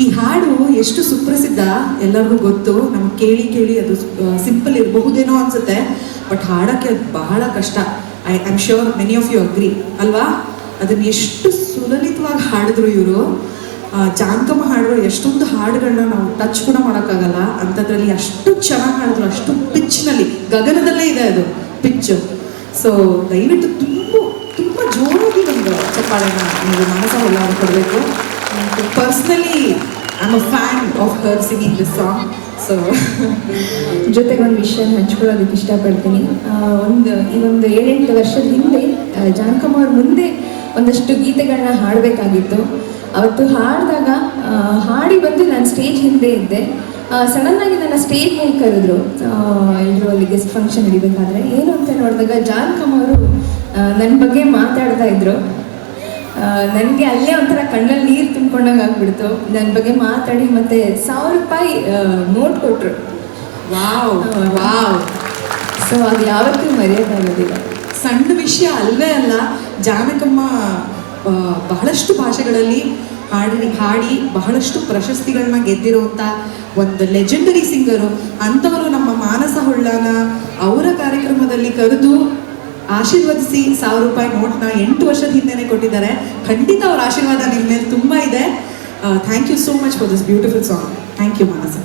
ಈ ಹಾಡು ಎಷ್ಟು ಸುಪ್ರಸಿದ್ಧ ಎಲ್ಲರಿಗೂ ಗೊತ್ತು. ನಮ್ಗೆ ಕೇಳಿ ಕೇಳಿ ಅದು ಸಿಂಪಲ್ ಇರಬಹುದೇನೋ ಅನ್ಸುತ್ತೆ, ಬಟ್ ಹಾಡಕ್ಕೆ ಬಹಳ ಕಷ್ಟ. I am sure many of you agree ಅಲ್ವಾ? ಅದನ್ನ ಎಷ್ಟು ಸುಲಲಿತವಾಗಿ ಹಾಡಿದ್ರು ಇವರು. ಜಾನಕಮ್ಮ ಹಾಡಿದ್ರು ಎಷ್ಟೊಂದು ಹಾಡುಗಳನ್ನ ನಾವು ಟಚ್ ಕೂಡ ಮಾಡೋಕ್ಕಾಗಲ್ಲ ಅಂಥದ್ರಲ್ಲಿ ಅಷ್ಟು ಚೆನ್ನಾಗಿ ಹಾಡಿದ್ರು, ಅಷ್ಟು ಪಿಚ್ನಲ್ಲಿ, ಗಗನದಲ್ಲೇ ಇದೆ ಅದು ಪಿಚ್. ಸೊ ದಯವಿಟ್ಟು ತುಂಬ ಜೋರಾಗಿ ಒಂದು ಚಪ್ಪಾಳೆನ ನೀವು ಮಾನಸ ಹೊಳ್ಳ ಕೊಡಬೇಕು. Personally I am a fan of her singing this song. So ಜೊತೆಗೆ ಒಂದು ವಿಷಯ ಹಂಚ್ಕೊಳ್ಳೋದಕ್ಕೆ ಇಷ್ಟಪಡ್ತೀನಿ. ಈ ಒಂದು 7-8 ವರ್ಷದ ಹಿಂದೆ ಜಾನಕಮ್ಮ ಅವ್ರ ಮುಂದೆ ಒಂದಷ್ಟು ಗೀತೆಗಳನ್ನ ಹಾಡಬೇಕಾಗಿತ್ತು. ಅವತ್ತು ಹಾಡಿದಾಗ ಹಾಡಿ ಬಂದು ನಾನು ಸ್ಟೇಜ್ ಹಿಂದೆ ಇದ್ದೆ. ಸಡನ್ನಾಗಿ ನನ್ನ ಸ್ಟೇಜ್ ಮೇಲೆ ಕರೆದ್ರು ಎಲ್ಲರೂ ಅಲ್ಲಿ ಗೆಸ್ಟ್ ಫಂಕ್ಷನ್ ಹಿಡಿಬೇಕಾದ್ರೆ. ಏನು ಅಂತ ನೋಡಿದಾಗ ಜಾನಕಮ್ಮ ಅವರು ನನ್ನ ಬಗ್ಗೆ ಮಾತಾಡ್ತಾ ಇದ್ರು. ನನಗೆ ಅಲ್ಲೇ ಒಂಥರ ಕಣ್ಣಲ್ಲಿ ನೀರು ತುಂಬ್ಕೊಂಡಂಗೆ ಆಗ್ಬಿಡ್ತು. ನನ್ನ ಬಗ್ಗೆ ಮಾತಾಡಿ ಮತ್ತೆ 1000 ರೂಪಾಯಿ ನೋಟ್ ಕೊಟ್ಟರು. Wow wow. ಸೊ ಅದು ಯಾವತ್ತೂ ಮರೆಯೋಕ್ಕಾಗೋದಿಲ್ಲ. ಸಣ್ಣ ವಿಷಯ ಅಲ್ವೇ ಅಲ್ಲ. ಜಾನಕಮ್ಮ ಬಹಳಷ್ಟು ಭಾಷೆಗಳಲ್ಲಿ ಹಾಡಿ ಬಹಳಷ್ಟು ಪ್ರಶಸ್ತಿಗಳನ್ನ ಗೆದ್ದಿರುವಂಥ ಒಂದು ಲೆಜೆಂಡರಿ ಸಿಂಗರು. ಅಂಥವರು ನಮ್ಮ ಮಾನಸ ಹೊಳ್ಳನ ಅವರ ಕಾರ್ಯಕ್ರಮದಲ್ಲಿ ಕರೆದು ಆಶೀರ್ವದಿಸಿ 1000 ರೂಪಾಯಿ ನೋಟ್ನ 8 ವರ್ಷದ ಹಿಂದೆನೇ ಕೊಟ್ಟಿದ್ದಾರೆ. ಖಂಡಿತ ಅವ್ರ ಆಶೀರ್ವಾದ ನಿಮ್ಮ ಮೇಲೆ ತುಂಬ ಇದೆ. Thank you so much for this beautiful song. Thank you Manasa.